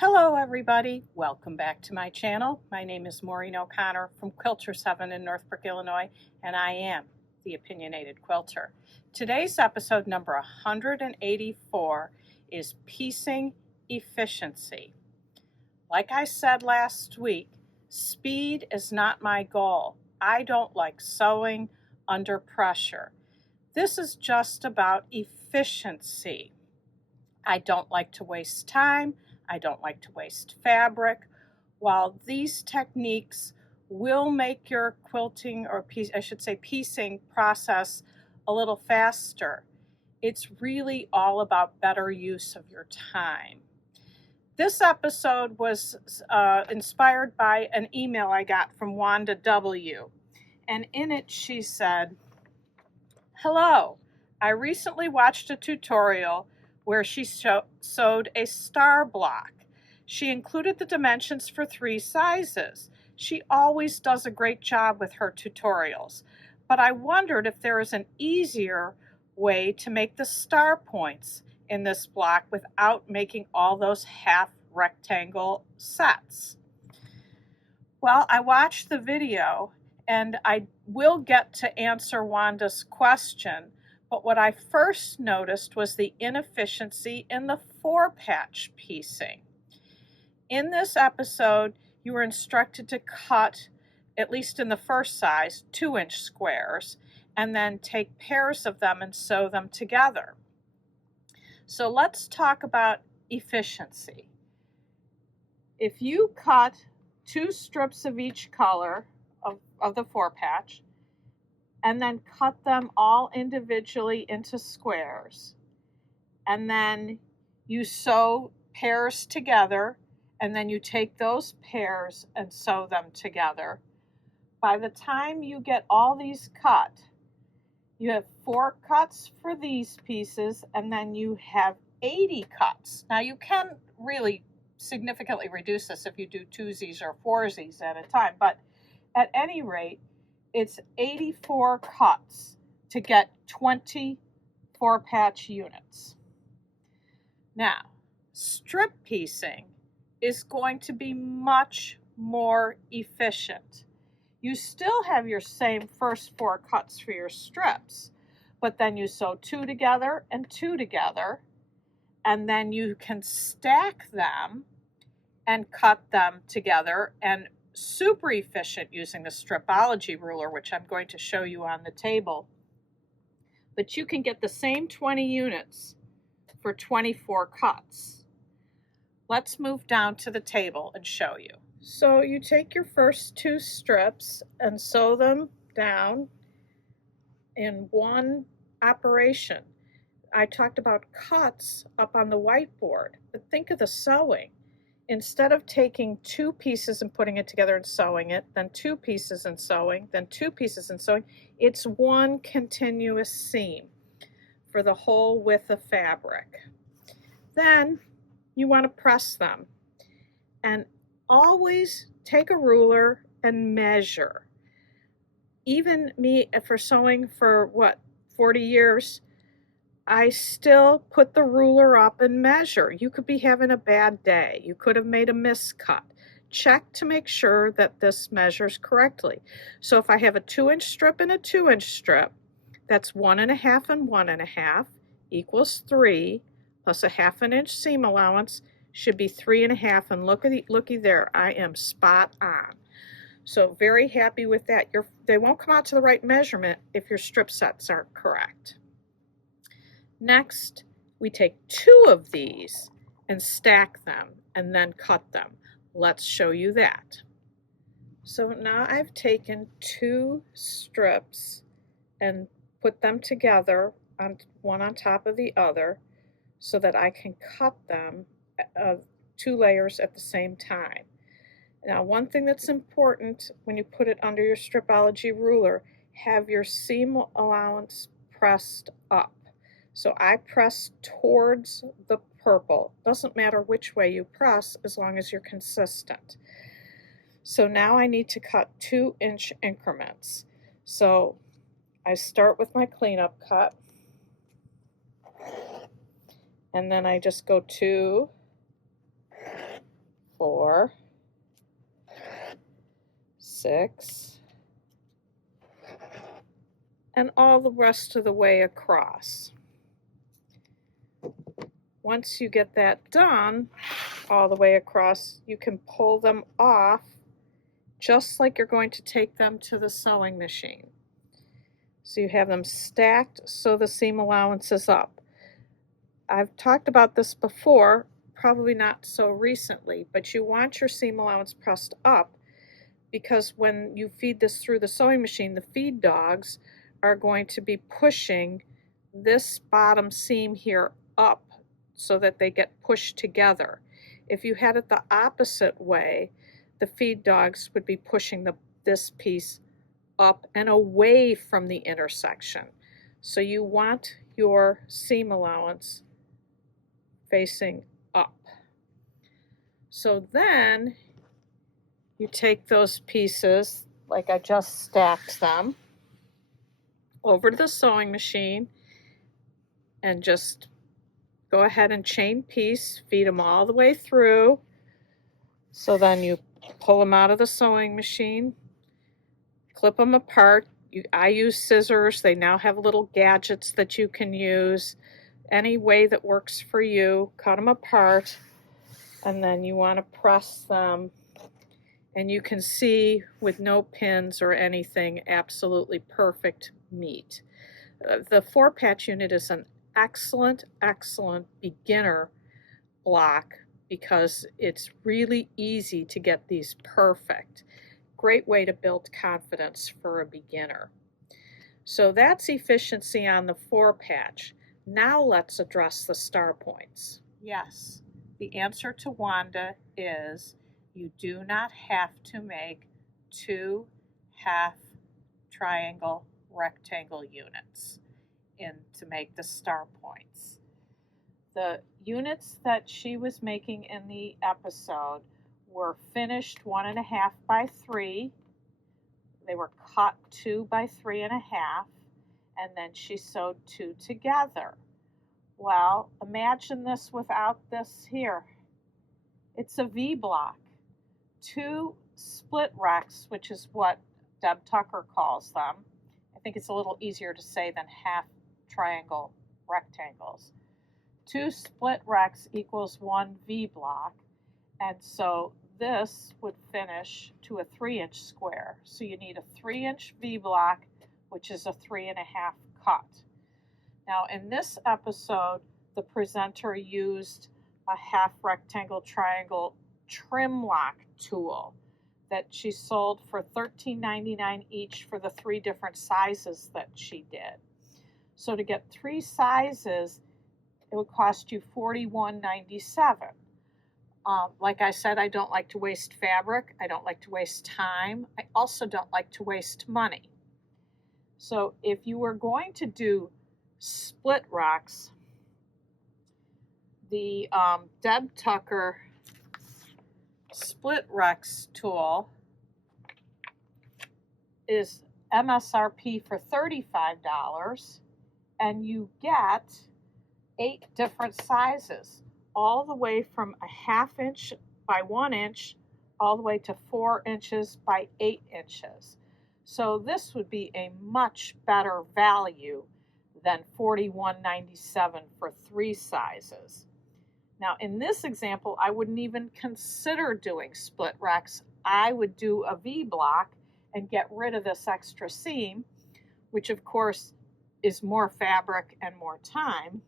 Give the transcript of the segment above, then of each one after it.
Hello everybody, welcome back to my channel. My name is Maureen O'Connor from Quilter 7 in Northbrook, Illinois, and I am the Opinionated Quilter. Today's episode number 184 is piecing efficiency. Like I said last week, speed is not my goal. I don't like sewing under pressure. This is just about efficiency. I don't like to waste time. I don't like to waste fabric. While these techniques will make your quilting, or piecing process a little faster, it's really all about better use of your time. This episode was inspired by an email I got from Wanda W. And in it she said, "Hello, I recently watched a tutorial where she sewed a star block. She included the dimensions for 3 sizes. She always does a great job with her tutorials, but I wondered if there is an easier way to make the star points in this block without making all those half rectangle sets." Well, I watched the video and I will get to answer Wanda's question. But what I first noticed was the inefficiency in the 4-patch piecing. In this episode, you were instructed to cut, at least in the first size, 2-inch squares, and then take pairs of them and sew them together. So let's talk about efficiency. If you cut 2 strips of each color of the 4-patch, and then cut them all individually into squares, and then you sew pairs together, and then you take those pairs and sew them together. By the time you get all these cut, you have 4 cuts for these pieces, and then you have 80 cuts. Now you can really significantly reduce this if you do 2sies or 4sies at a time, but at any rate, it's 84 cuts to get 20 4-patch units. Now, strip piecing is going to be much more efficient. You still have your same first 4 cuts for your strips, but then you sew 2 together and 2 together, and then you can stack them and cut them together, and super efficient using the stripology ruler, which I'm going to show you on the table. But you can get the same 20 units for 24 cuts. Let's move down to the table and show you. So you take your first 2 strips and sew them down in one operation. I talked about cuts up on the whiteboard, but think of the sewing. Instead of taking 2 pieces and putting it together and sewing it, then 2 pieces and sewing, then 2 pieces and sewing, it's one continuous seam for the whole width of fabric. Then you want to press them, and always take a ruler and measure. Even me, for sewing for 40 years, I still put the ruler up and measure. You could be having a bad day. You could have made a miscut. Check to make sure that this measures correctly. So if I have a 2-inch strip and a 2-inch strip, that's 1.5 and 1.5 equals 3, plus a 1/2 inch seam allowance should be 3.5. And looky there, I am spot on. So very happy with that. They won't come out to the right measurement if your strip sets aren't correct. Next, we take 2 of these and stack them and then cut them. Let's show you that. So now I've taken 2 strips and put them together, one on top of the other, so that I can cut them 2 layers at the same time. Now, one thing that's important when you put it under your stripology ruler, have your seam allowance pressed up. So I press towards the purple. Doesn't matter which way you press as long as you're consistent. So now I need to cut 2-inch increments. So I start with my cleanup cut, and then I just go 2, 6, and all the rest of the way across. Once you get that done all the way across, you can pull them off just like you're going to take them to the sewing machine. So you have them stacked so the seam allowance is up. I've talked about this before, probably not so recently, but you want your seam allowance pressed up because when you feed this through the sewing machine, the feed dogs are going to be pushing this bottom seam here up so that they get pushed together. If you had it the opposite way, the feed dogs would be pushing this piece up and away from the intersection. So you want your seam allowance facing up. So then you take those pieces, like I just stacked them, over to the sewing machine and just go ahead and chain piece, feed them all the way through. So then you pull them out of the sewing machine, clip them apart. I use scissors. They now have little gadgets that you can use. Any way that works for you, cut them apart, and then you want to press them. And you can see with no pins or anything, absolutely perfect meat. The 4-patch unit is an excellent beginner block because it's really easy to get these perfect. Great way to build confidence for a beginner. So that's efficiency on the 4-patch. Now let's address the star points. Yes, the answer to Wanda is you do not have to make 2 half triangle rectangle units to make the star points. The units that she was making in the episode were finished 1.5 by 3. They were cut 2 by 3.5, and then she sewed 2 together. Well, imagine this without this here. It's a V block. 2 split rects, which is what Deb Tucker calls them. I think it's a little easier to say than half triangle rectangles. 2 split rects equals 1 V block, and so this would finish to a 3-inch square. So you need a 3-inch V block, which is a 3.5 cut. Now in this episode, the presenter used a half rectangle triangle trim lock tool that she sold for $13.99 each for the 3 different sizes that she did. So to get 3 sizes, it would cost you $41.97. Like I said, I don't like to waste fabric. I don't like to waste time. I also don't like to waste money. So if you were going to do split racks, the Deb Tucker split racks tool is MSRP for $35, and you get 8 different sizes, all the way from a 1/2 inch by 1 inch all the way to 4 inches by 8 inches. So this would be a much better value than $41.97 for 3 sizes. Now in this example, I wouldn't even consider doing split racks. I would do a V block and get rid of this extra seam, which of course is more fabric and more time.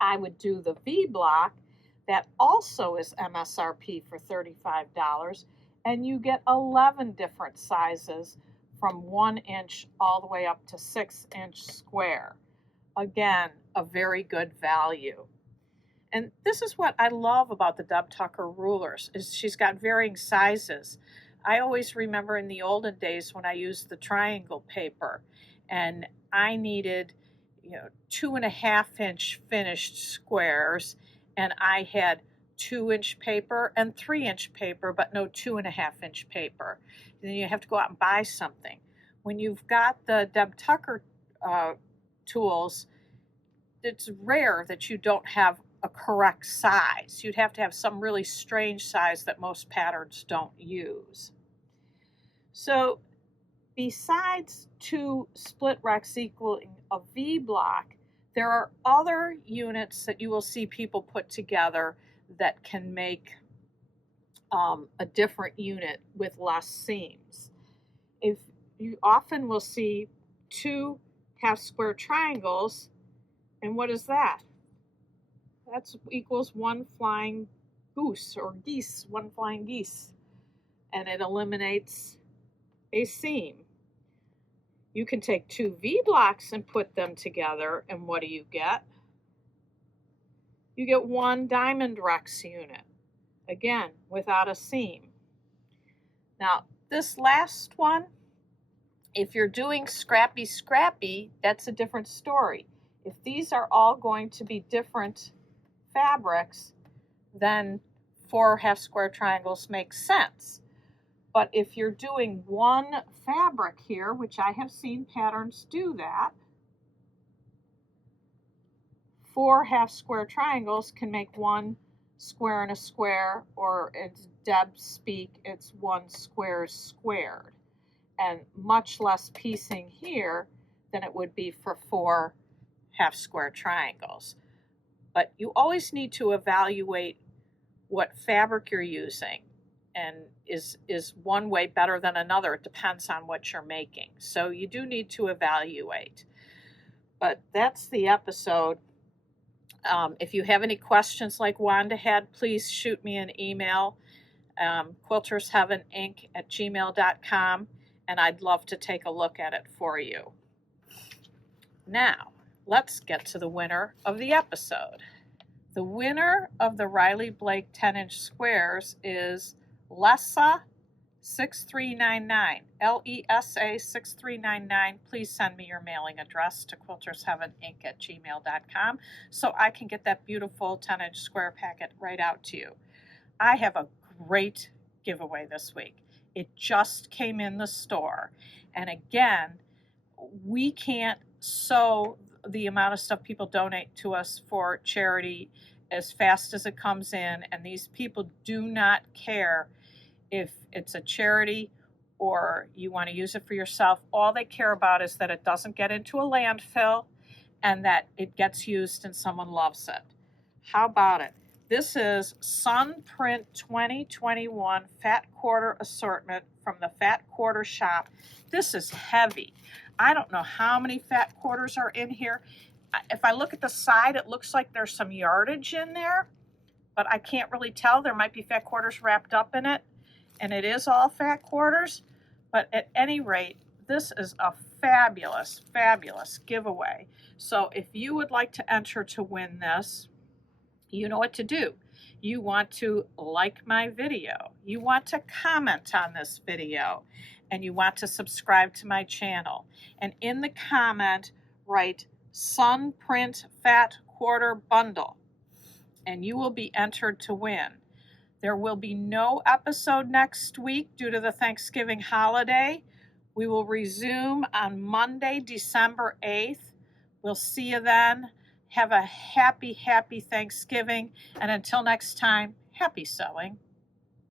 I would do the V block that also is MSRP for $35, and you get 11 different sizes from 1 inch all the way up to 6-inch square. Again, a very good value. And this is what I love about the Deb Tucker rulers, is she's got varying sizes. I always remember in the olden days when I used the triangle paper, and I needed 2.5 inch finished squares, and I had 2-inch paper and 3-inch paper, but no 2.5 inch paper. And then you have to go out and buy something. When you've got the Deb Tucker tools, it's rare that you don't have a correct size. You'd have to have some really strange size that most patterns don't use. So besides 2 split rects equaling a V block, there are other units that you will see people put together that can make a different unit with less seams. If you often will see 2 half square triangles, and what is that? That's equals 1 flying goose or geese, 1 flying geese, and it eliminates a seam. You can take 2 V blocks and put them together, and what do you get? You get 1 diamond Rex unit, again, without a seam. Now, this last one, if you're doing scrappy, that's a different story. If these are all going to be different fabrics, then 4 half square triangles make sense. But if you're doing one fabric here, which I have seen patterns do that, 4 half square triangles can make 1 square and a square, or as Deb speak, it's 1 square squared, and much less piecing here than it would be for 4 half square triangles. But you always need to evaluate what fabric you're using, and is one way better than another? It depends on what you're making. So you do need to evaluate. But that's the episode. If you have any questions like Wanda had, please shoot me an email, quilters7inc@gmail.com, and I'd love to take a look at it for you. Now, let's get to the winner of the episode. The winner of the Riley Blake 10-inch squares is Lessa6399, LESA6399. Please send me your mailing address to quilters7inc@gmail.com so I can get that beautiful 10-inch square packet right out to you. I have a great giveaway this week. It just came in the store. And again, we can't sew the amount of stuff people donate to us for charity as fast as it comes in, and these people do not care if it's a charity or you want to use it for yourself. All they care about is that it doesn't get into a landfill and that it gets used and someone loves it. How about it? This is Sunprint 2021 Fat Quarter Assortment from the Fat Quarter Shop. This is heavy. I don't know how many fat quarters are in here. If I look at the side, it looks like there's some yardage in there, but I can't really tell. There might be fat quarters wrapped up in it, and it is all fat quarters. But at any rate, this is a fabulous, fabulous giveaway. So if you would like to enter to win this, you know what to do. You want to like my video. You want to comment on this video, and you want to subscribe to my channel. And in the comment, write Sunprint Fat Quarter Bundle, and you will be entered to win. There will be no episode next week due to the Thanksgiving holiday. We will resume on Monday, December 8th. We'll see you then. Have a happy, happy Thanksgiving. And until next time, happy sewing.